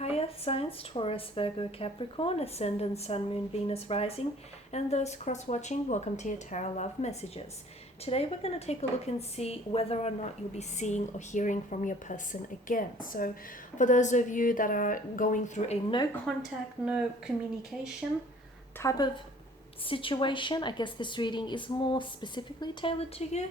Hiya, Science, Taurus, Virgo, Capricorn, Ascendant, Sun, Moon, Venus, Rising, and those cross-watching, welcome to your Tarot Love Messages. Today we're going to take a look and see whether or not you'll be seeing or hearing from your person again. So for those of you that are going through a no contact, no communication type of situation, I guess this reading is more specifically tailored to you.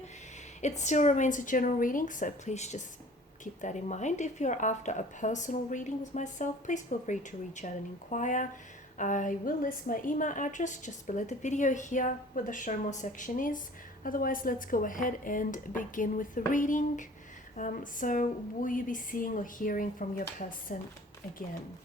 It still remains a general reading, so please just keep that in mind. If you're after a personal reading with myself, please feel free to reach out and inquire. I will list my email address just below the video here where the show more section is. Otherwise, let's go ahead and begin with the reading. So will you be seeing or hearing from your person again?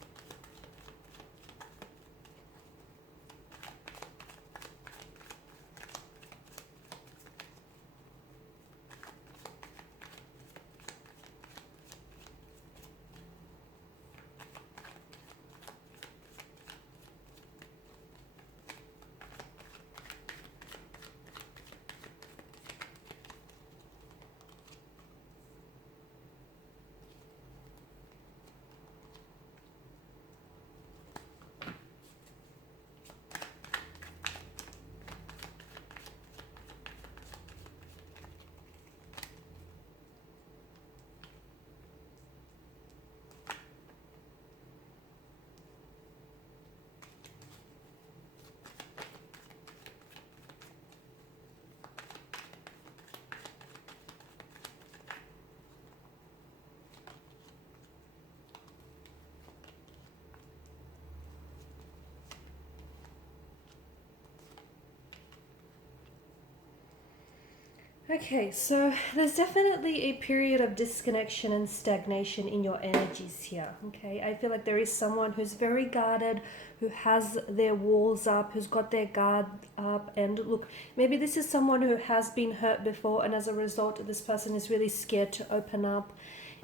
Okay, so there's definitely a period of disconnection and stagnation in your energies here. Okay, I feel like there is someone who's very guarded, who has their walls up, who's got their guard up. And look, maybe this is someone who has been hurt before, and as a result, this person is really scared to open up,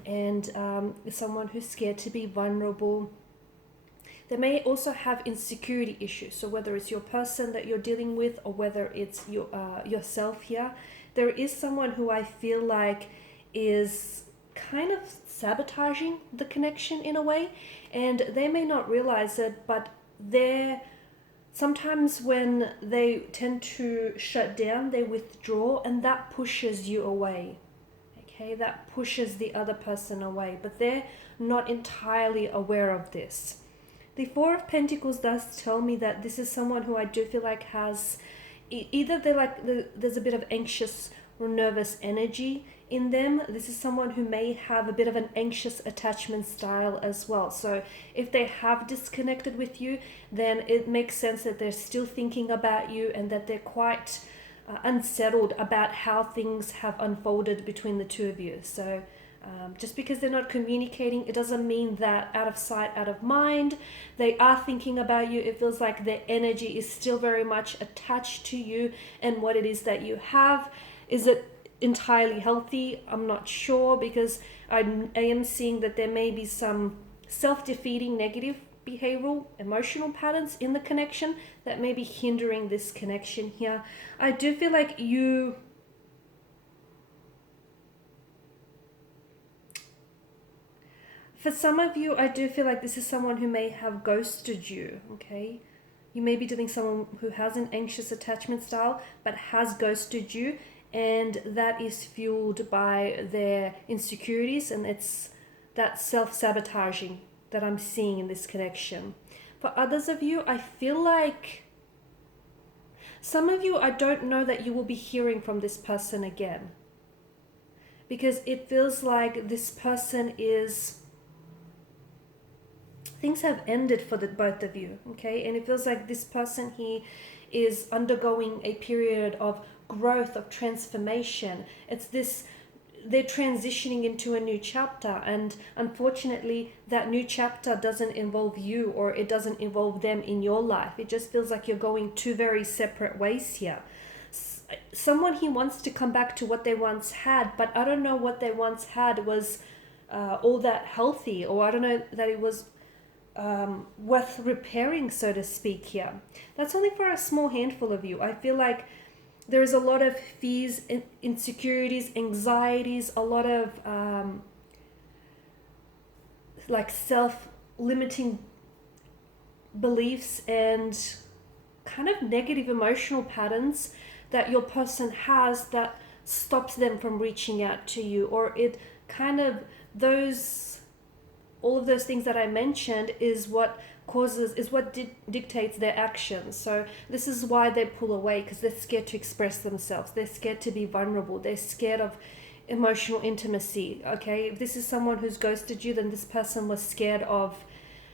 and someone who's scared to be vulnerable. They may also have insecurity issues. So whether it's your person that you're dealing with or whether it's yourself here, there is someone who I feel like is kind of sabotaging the connection in a way, and they may not realize it, but they're sometimes when they tend to shut down, they withdraw, and that pushes you away. Okay, that pushes the other person away, but they're not entirely aware of this. The Four of Pentacles does tell me that this is someone who I do feel like has either there's a bit of anxious or nervous energy in them. This is someone who may have a bit of an anxious attachment style as well. So if they have disconnected with you, then it makes sense that they're still thinking about you and that they're quite unsettled about how things have unfolded between the two of you. So just because they're not communicating, it doesn't mean that out of sight, out of mind. They are thinking about you. It feels like their energy is still very much attached to you and what it is that you have. Is it entirely healthy? I'm not sure, because I am seeing that there may be some self-defeating negative behavioral emotional patterns in the connection that may be hindering this connection here. I do feel like for some of you, I do feel like this is someone who may have ghosted you, okay? You may be dealing with someone who has an anxious attachment style but has ghosted you, and that is fueled by their insecurities, and it's that self-sabotaging that I'm seeing in this connection. For others of you, I feel like some of you, I don't know that you will be hearing from this person again, because it feels like this person is... things have ended for the both of you, okay? And it feels like this person here is undergoing a period of growth, of transformation. It's this, they're transitioning into a new chapter, and unfortunately that new chapter doesn't involve you, or it doesn't involve them in your life. It just feels like you're going two very separate ways here. Someone here wants to come back to what they once had, but I don't know what they once had was all that healthy, or I don't know that it was worth repairing, so to speak here. That's only for a small handful of you. I feel like there is a lot of fears, insecurities, anxieties, a lot of like self limiting beliefs and kind of negative emotional patterns that your person has that stops them from reaching out to you, or it kind of those all of those things that I mentioned is what dictates their actions. So this is why they pull away, because they're scared to express themselves, they're scared to be vulnerable, they're scared of emotional intimacy. Okay, if this is someone who's ghosted you, then this person was scared of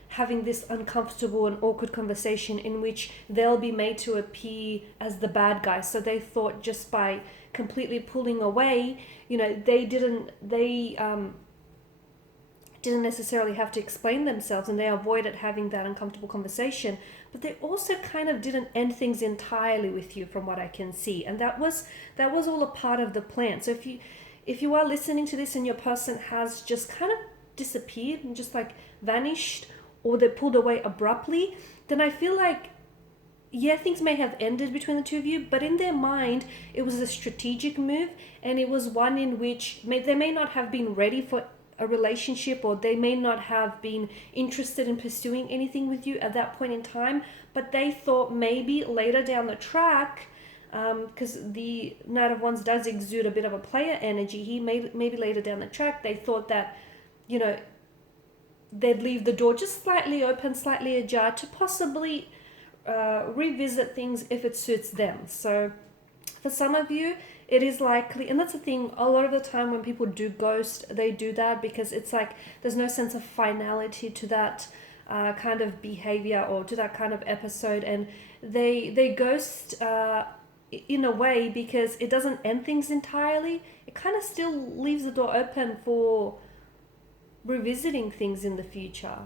having this uncomfortable and awkward conversation in which they'll be made to appear as the bad guy. So they thought just by completely pulling away, they didn't necessarily have to explain themselves, and they avoided having that uncomfortable conversation. But they also kind of didn't end things entirely with you, from what I can see, and that was all a part of the plan. So if you are listening to this and your person has just kind of disappeared and just like vanished, or they pulled away abruptly, then I feel like, yeah, things may have ended between the two of you, but in their mind, it was a strategic move, and it was one in which they may not have been ready for a relationship, or they may not have been interested in pursuing anything with you at that point in time, but they thought maybe later down the track, because the Knight of Wands does exude a bit of a player energy, maybe later down the track, they thought that, they'd leave the door just slightly open, slightly ajar, to possibly revisit things if it suits them. So for some of you, it is likely, and that's the thing, a lot of the time when people do ghost, they do that because it's like there's no sense of finality to that kind of behavior or to that kind of episode, and they ghost in a way because it doesn't end things entirely. It kind of still leaves the door open for revisiting things in the future.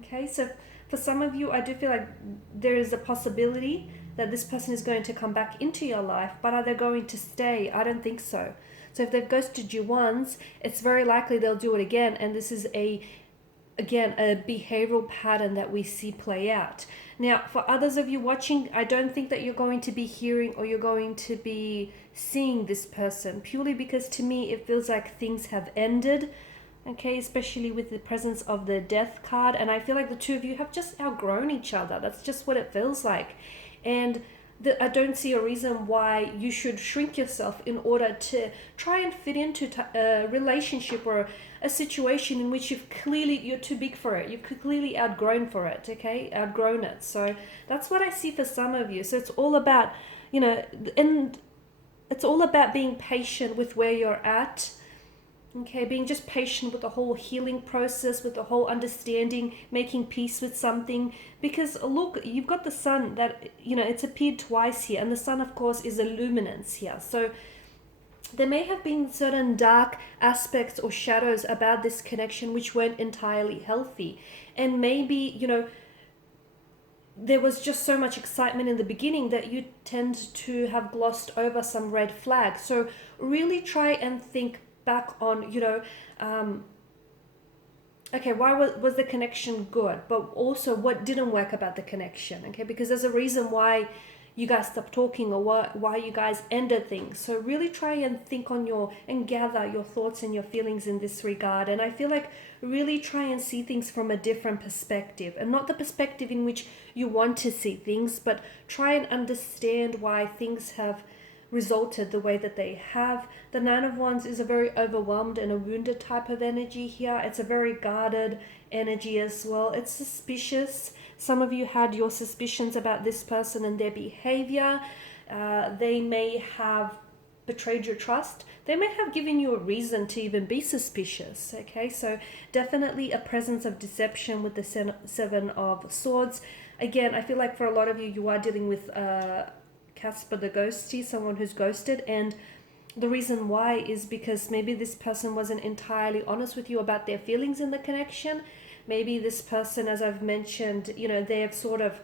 Okay, so for some of you, I do feel like there is a possibility that this person is going to come back into your life, but are they going to stay? I don't think so. So if they've ghosted you once, it's very likely they'll do it again, and this is a behavioral pattern that we see play out. Now, for others of you watching, I don't think that you're going to be hearing or you're going to be seeing this person, purely because to me it feels like things have ended. Okay, especially with the presence of the Death card, and I feel like the two of you have just outgrown each other. That's just what it feels like. And I don't see a reason why you should shrink yourself in order to try and fit into a relationship or a situation in which you're too big for it. You've clearly outgrown it. So that's what I see for some of you. So it's all about, and it's all about being patient with where you're at. Okay, being just patient with the whole healing process, with the whole understanding, making peace with something. Because look, you've got the sun that, it's appeared twice here. And the sun, of course, is a luminance here. So there may have been certain dark aspects or shadows about this connection which weren't entirely healthy. And maybe, there was just so much excitement in the beginning that you tend to have glossed over some red flags. So really try and think back on, okay, why was the connection good, but also what didn't work about the connection. Okay, because there's a reason why you guys stopped talking, or why you guys ended things. So really try and think on and gather your thoughts and your feelings in this regard. And I feel like really try and see things from a different perspective, and not the perspective in which you want to see things, but try and understand why things have resulted the way that they have. The Nine of Wands is a very overwhelmed and a wounded type of energy here. It's a very guarded energy as well. It's suspicious. Some of you had your suspicions about this person and their behavior. They may have betrayed your trust. They may have given you a reason to even be suspicious. Okay, so definitely a presence of deception with the Seven of Swords. Again, I feel like for a lot of you, you are dealing with Casper the Ghosty, someone who's ghosted, and the reason why is because maybe this person wasn't entirely honest with you about their feelings in the connection. Maybe this person, as I've mentioned, they have sort of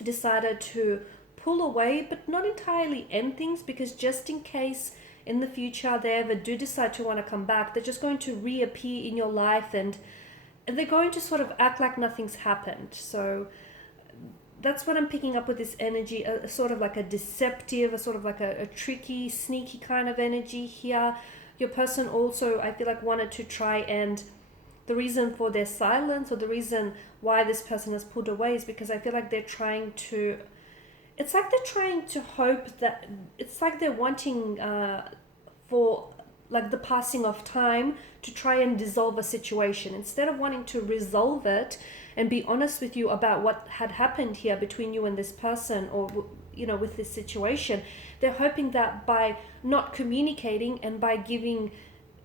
decided to pull away, but not entirely end things, because just in case in the future they ever do decide to want to come back, they're just going to reappear in your life, and they're going to sort of act like nothing's happened. So that's what I'm picking up with this energy, a sort of like a deceptive, a sort of like a tricky, sneaky kind of energy here. Your person also, I feel like, wanted to try and the reason for their silence or the reason why this person has pulled away is because I feel like they're trying to, it's like they're trying to hope that, it's like they're wanting for like the passing of time to try and dissolve a situation instead of wanting to resolve it and be honest with you about what had happened here between you and this person, or with this situation. They're hoping that by not communicating and by giving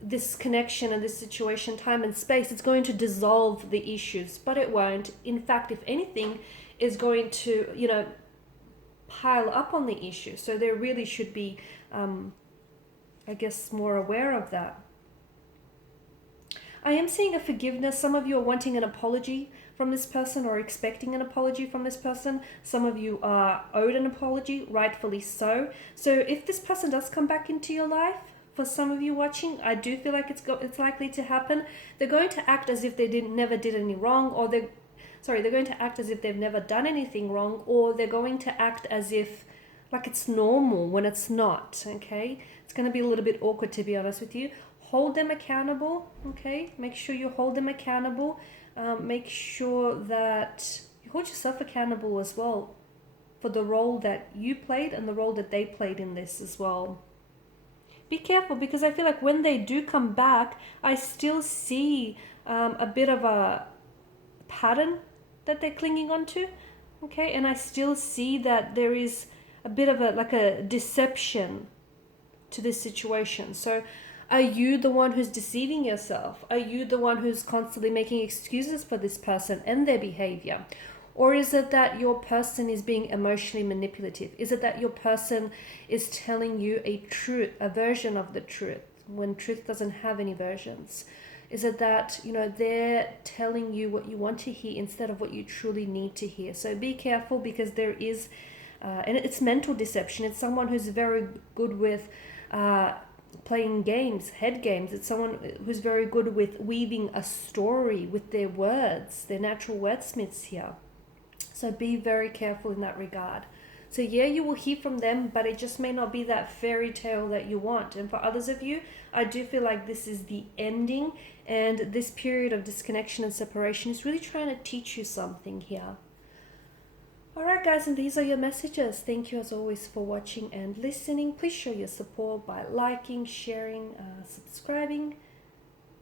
this connection and this situation time and space, it's going to dissolve the issues, but it won't. In fact, if anything, is going to pile up on the issue. So they really should be I guess more aware of that. I am seeing a forgiveness. Some of you are wanting an apology from this person or expecting an apology from this person. Some of you are owed an apology, rightfully so. So if this person does come back into your life, for some of you watching, I do feel like it's likely to happen. They're going to act as if they never did any wrong, or they're going to act as if they've never done anything wrong, or they're going to act as if like it's normal when it's not, okay? It's going to be a little bit awkward, to be honest with you. Hold them accountable, okay? Make sure you hold them accountable. Make sure that you hold yourself accountable as well for the role that you played and the role that they played in this as well. Be careful, because I feel like when they do come back, I still see a bit of a pattern that they're clinging on to, okay? And I still see that there is a bit of a deception to this situation. So are you the one who's deceiving yourself? Are you the one who's constantly making excuses for this person and their behavior? Or is it that your person is being emotionally manipulative? Is it that your person is telling you a truth, a version of the truth, when truth doesn't have any versions? Is it that, they're telling you what you want to hear instead of what you truly need to hear? So be careful, because there is, and it's mental deception. It's someone who's very good with playing games, head games. It's someone who's very good with weaving a story with their words. They're natural wordsmiths here. So be very careful in that regard. So yeah, you will hear from them, but it just may not be that fairy tale that you want. And for others of you, I do feel like this is the ending, and this period of disconnection and separation is really trying to teach you something here. Alright guys, and these are your messages. Thank you as always for watching and listening. Please show your support by liking, sharing, subscribing.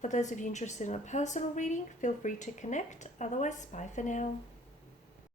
For those of you interested in a personal reading, feel free to connect. Otherwise, bye for now.